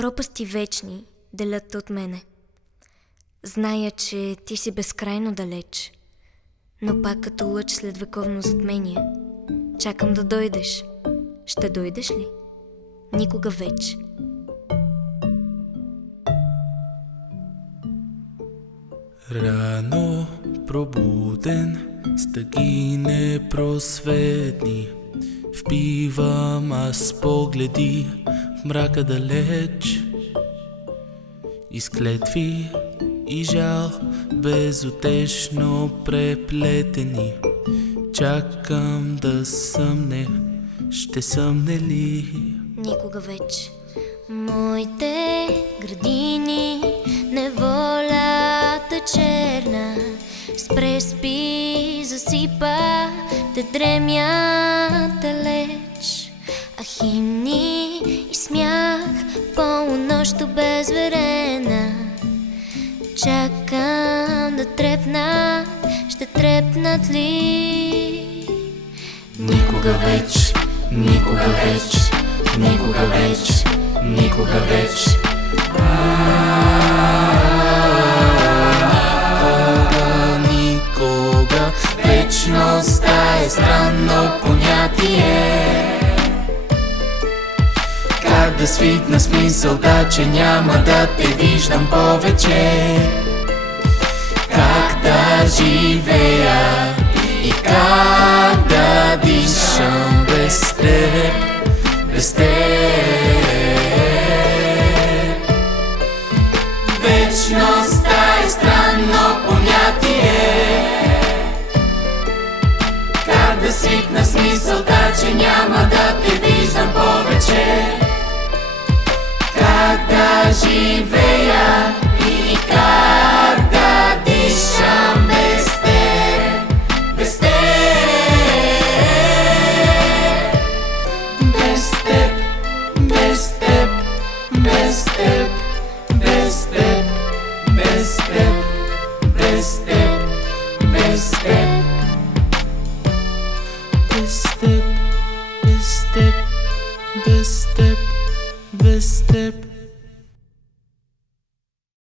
Пропасти вечни делят от мене. Зная, че ти си безкрайно далеч, но пак като лъч след вековно затмение чакам да дойдеш. Ще дойдеш ли? Никога вече. Рано пробуден с тъги непросветни, впивам аз погледи в мрака далеч. Изклетви и жал безутешно преплетени, чакам да съмне, ще съмне ли? Никога вече. Моите градини, неволята черна, спре, спи, засипа, те дремят далеч. А химни и смях в полунощ безверена, чакам да трепнат, ще трепнат ли? Никога вече, никога вече, никога вече, никога вече. Никога, вечността е странно понятие. Как да свикна с мисълта, че няма да те виждам повече? Как да живея и как да дишам без теб, без теб? Вечността е странно понятие. Как да свикна с мисълта, че няма да те виждам повече? Как да живея и как да дишам без теб, без теб? Без теб, без теб, без теб, без теб, без теб, без теб, без теб, без теб, без теб, без теб, без теб.